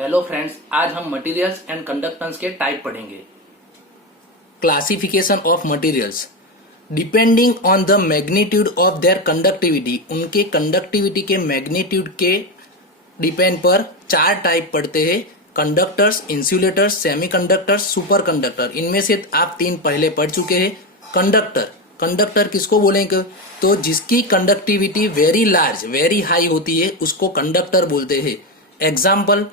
Hello friends, आज हम materials and conductance के टाइप पढ़ेंगे। Classification of materials depending on the magnitude of their conductivity, उनके conductivity के मैग्नीट्यूड के डिपेंड पर चार टाइप पढ़ते हैं। Conductors, insulators, semiconductors, super conductor. इनमें से आप तीन पहले पढ़ चुके हैं। कंडक्टर किसको बोलेंगे? तो जिसकी conductivity very large, very high होती है उसको कंडक्टर बोलते हैं। Example,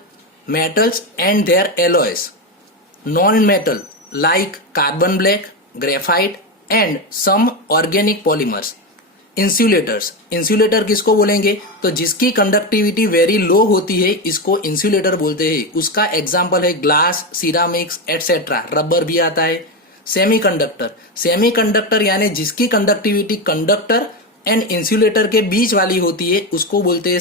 metals and their alloys, non-metal like carbon black, graphite and some organic polymers. Insulator किसको बोलेंगे? तो जिसकी कंडक्टिविटी वेरी लो होती है इसको इंसुलेटर बोलते हैं। उसका एग्जाम्पल है ग्लास, सिरामिक्स एटसेट्रा, रबर भी आता है। सेमीकंडक्टर यानी जिसकी कंडक्टिविटी कंडक्टर एंड इंसुलेटर के बीच वाली होती है उसको बोलते हैं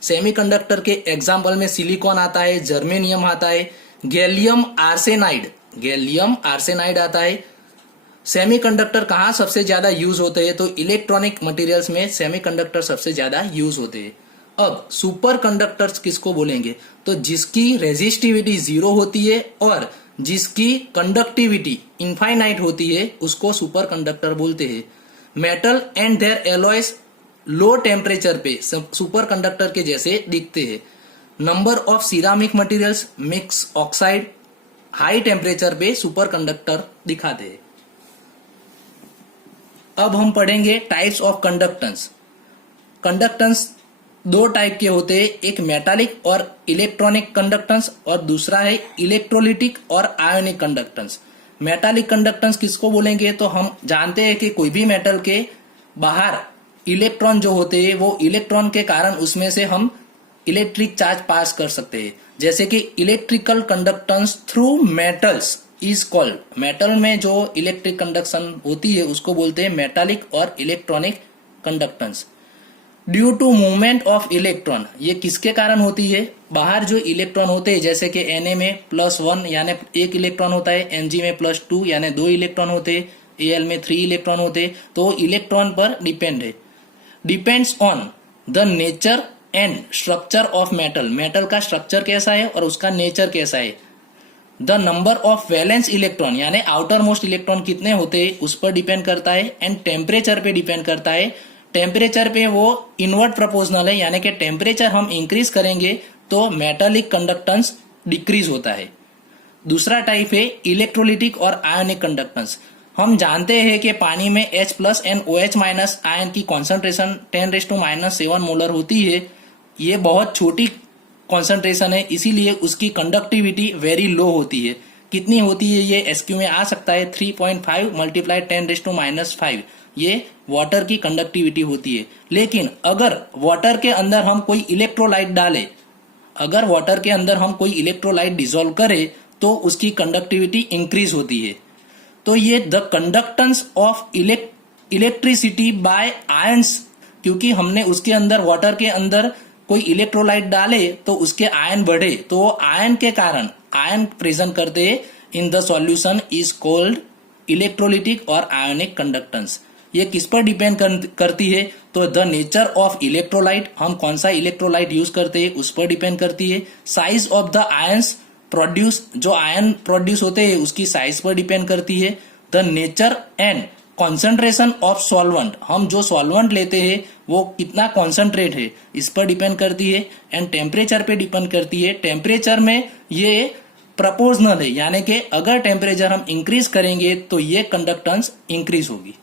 सेमीकंडक्टर के एग्जाम्पल में सिलिकॉन आता है, जर्मेनियम आता है, गैलियम आर्सेनाइड आता है। सेमीकंडक्टर कहाँ सबसे ज्यादा यूज होते हैं? तो इलेक्ट्रॉनिक मटेरियल्स में सेमीकंडक्टर सबसे ज्यादा यूज होते हैं। अब सुपर कंडक्टर्स किसको बोलेंगे? तो जिसकी रेजिस्टिविटी जीरो होती है और जिसकी कंडक्टिविटी इनफाइनाइट होती है उसको सुपर कंडक्टर बोलते हैं। Metal and their alloys low temperature पे सुपर कंडक्टर के जैसे दिखते हैं। Number of ceramic materials mix oxide high temperature पे सुपर कंडक्टर दिखाते हैं। अब हम पढ़ेंगे टाइप्स ऑफ कंडक्टेंस दो टाइप के होते हैं, एक मेटालिक और इलेक्ट्रॉनिक कंडक्टेंस और दूसरा है इलेक्ट्रोलिटिक और आयोनिक कंडक्टेंस। मेटालिक कंडक्टेंस किसको बोलेंगे? तो हम जानते हैं कि कोई भी मेटल के बाहर इलेक्ट्रॉन जो होते हैं वो इलेक्ट्रॉन के कारण उसमें से हम इलेक्ट्रिक चार्ज पास कर सकते हैं। जैसे कि electrical conductance through metals is called, metal में जो इलेक्ट्रिक कंडक्शन होती है उसको बोलते हैं मेटालिक और electronic conductance. Due to movement of electron, ये किसके कारण होती है? बाहर जो इलेक्ट्रॉन होते हैं जैसे कि Na में +1 यानी एक इलेक्ट्रॉन होता है, Mg में +2 यानी 2 इलेक्ट्रॉन होते हैं, Al में 3 इलेक्ट्रॉन होते हैं। तो इलेक्ट्रॉन पर डिपेंड है। Depends on the nature and structure of metal का स्ट्रक्चर कैसा है और उसका नेचर कैसा है। The number of valence electron यानी आउटर मोस्ट इलेक्ट्रॉन कितने होते हैं उस पर डिपेंड करता है। एंड टेम्परेचर पे डिपेंड करता है। टेम्परेचर पे वो इनवर्ट प्रोपोर्शनल है, यानी कि टेम्परेचर हम इंक्रीज करेंगे तो मेटालिक कंडक्टेंस डिक्रीज होता है। दूसरा टाइप है इलेक्ट्रोलिटिक और आयोनिक कंडक्टेंस। हम जानते हैं कि पानी में H+ एंड OH- आयन की कॉन्सेंट्रेशन 10⁻⁻7 मोलर होती है। ये बहुत छोटी कॉन्सेंट्रेशन है, इसीलिए उसकी कंडक्टिविटी वेरी लो होती है। कितनी होती है ये SQ में आ सकता है 3.5 × 10⁻⁵ ये वाटर की कंडक्टिविटी होती है। लेकिन अगर वाटर के अंदर हम कोई इलेक्ट्रोलाइट डालें, अगर वाटर के अंदर हम कोई इलेक्ट्रोलाइट डिसॉल्व करें तो उसकी कंडक्टिविटी इंक्रीज होती है। तो ये the conductance of electricity bye ions, क्योंकि हमने उसके अंदर वाटर के अंदर कोई इलेक्ट्रोलाइट डाले तो उसके आयन बढ़े, तो आयन के कारण आयन प्रेजेंट करते in the solution is called electrolytic और आयोनिक कंडक्टेंस। ये किस पर डिपेंड करती है? तो द नेचर ऑफ इलेक्ट्रोलाइट, हम कौन सा इलेक्ट्रोलाइट यूज करते हैं उस पर डिपेंड करती है। Size of the ions produce, जो आयन प्रोड्यूस होते हैं उसकी साइज पर डिपेंड करती है। The nature and concentration of solvent, हम जो सॉल्वेंट लेते हैं वो कितना कॉन्सेंट्रेट है इस पर डिपेंड करती है। एंड टेम्परेचर पे डिपेंड करती है। टेम्परेचर में ये प्रोपोर्शनल है, यानी कि अगर टेम्परेचर हम इंक्रीज करेंगे तो ये कंडक्टेंस इंक्रीज होगी।